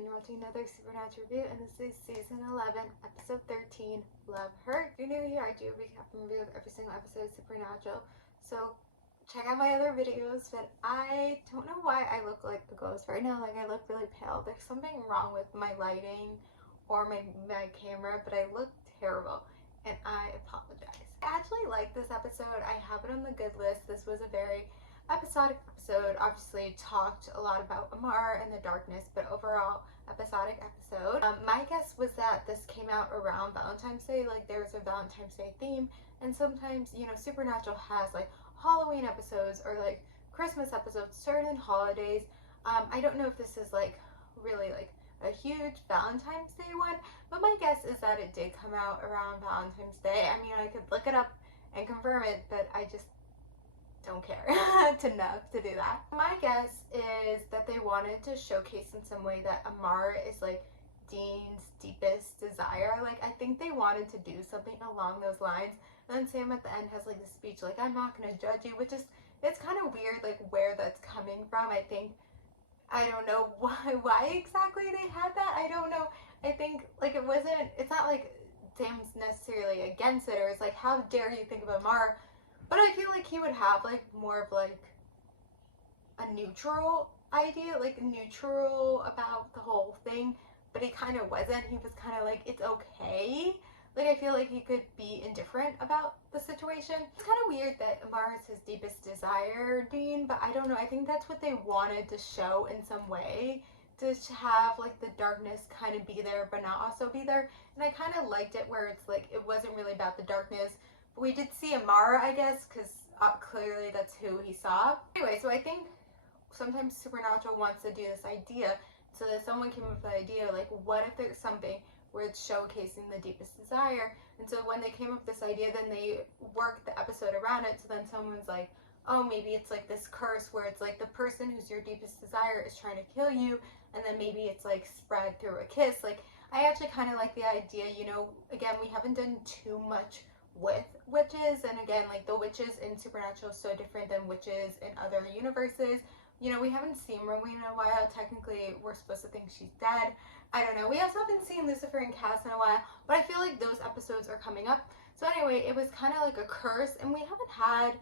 and you're watching another Supernatural review, and this is season 11, episode 13, Love Hurt. If you're new here, I do a recap and review of every single episode of Supernatural, so check out my other videos. But I don't know why I look like a ghost right now. Like, I look really pale. There's something wrong with my lighting or my camera, but I look terrible, and I apologize. I actually like this episode. I have it on the good list. This was a very episodic episode. Obviously talked a lot about Amar and the darkness, but overall episodic episode. My guess was that this came out around Valentine's Day. Like, there was a Valentine's Day theme, and sometimes, you know, Supernatural has like Halloween episodes or like Christmas episodes, certain holidays. I don't know if this is like really like a huge Valentine's Day one, but my guess is that it did come out around Valentine's Day. I mean, I could look it up and confirm it, but I just don't care enough to do that. My guess is that they wanted to showcase in some way that Amar is like Dean's deepest desire. Like, I think they wanted to do something along those lines. And then Sam at the end has like the speech like, I'm not gonna judge you, which is, it's kind of weird like where that's coming from. I think, I don't know why exactly they had that. I don't know. I think like it's not like Sam's necessarily against it, or it's like, how dare you think of Amar. But I feel like he would have like more of like a neutral idea, like neutral about the whole thing, but he kind of wasn't. He was kind of like, it's okay. Like, I feel like he could be indifferent about the situation. It's kind of weird that Amar is his deepest desire, Dean, but I don't know. I think that's what they wanted to show in some way, to have like the darkness kind of be there but not also be there. And I kind of liked it where it's like it wasn't really about the darkness. We did see Amara, I guess, because clearly that's who he saw. Anyway, so I think sometimes Supernatural wants to do this idea, so that someone came up with the idea, like, what if there's something where it's showcasing the deepest desire? And so when they came up with this idea, then they worked the episode around it, so then someone's like, oh, maybe it's like this curse where it's like the person who's your deepest desire is trying to kill you, and then maybe it's like spread through a kiss. Like, I actually kind of like the idea, you know. Again, we haven't done too much with witches, and again, like, the witches in Supernatural is so different than witches in other universes. You know, we haven't seen Rowena in a while. Technically, we're supposed to think she's dead. I don't know. We also haven't seen Lucifer and Cass in a while, but I feel like those episodes are coming up. So anyway, it was kind of like a curse, and we haven't had,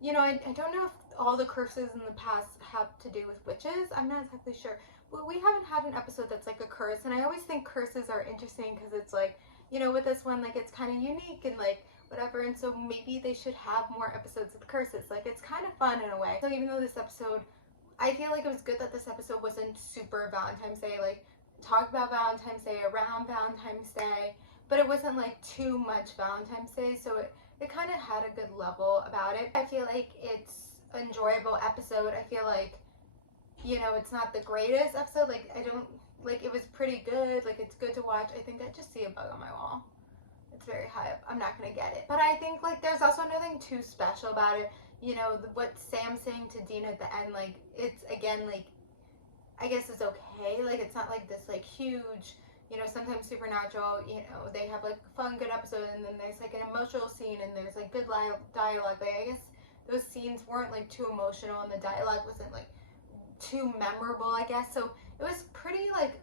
you know, I don't know if all the curses in the past have to do with witches. I'm not exactly sure, but we haven't had an episode that's like a curse, and I always think curses are interesting because it's like, you know, with this one, like, it's kind of unique and like whatever, and so maybe they should have more episodes with curses. Like, it's kind of fun in a way. So even though this episode, I feel like it was good that this episode wasn't super Valentine's Day, like talk about Valentine's Day, around Valentine's Day, but it wasn't like too much Valentine's Day, so it kind of had a good level about it. I feel like it's an enjoyable episode. I feel like, you know, it's not the greatest episode. Like, I don't, like, it was pretty good. Like, it's good to watch. I think I just see a bug on my wall. It's very high up. I'm not gonna get it. But I think like there's also nothing too special about it. You know, what Sam's saying to Dean at the end, like, it's, again, like, I guess it's okay. Like, it's not like this like huge, you know, sometimes Supernatural, you know, they have like fun, good episode, and then there's like an emotional scene, and there's like good dialogue. Like, I guess those scenes weren't like too emotional, and the dialogue wasn't like too memorable, I guess. So it was pretty like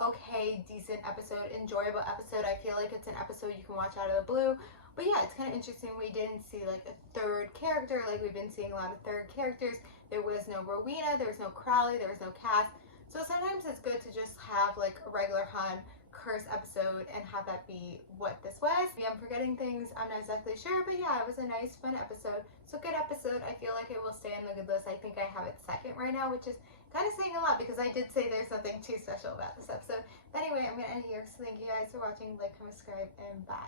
okay, decent episode, enjoyable episode. I feel like it's an episode you can watch out of the blue. But yeah, it's kind of interesting. We didn't see like a third character. Like, we've been seeing a lot of third characters. There was no Rowena, there was no Crowley, there was no Cass. So sometimes it's good to just have like a regular Han curse episode and have that be what this was. Maybe I'm forgetting things, I'm not exactly sure, but yeah, it was a nice, fun episode. So good episode. I feel like it will stay on the good list. I think I have it second right now, which is kind of saying a lot because I did say there's nothing too special about this episode. But anyway, I'm going to end here. So thank you guys for watching. Like, comment, subscribe, and bye.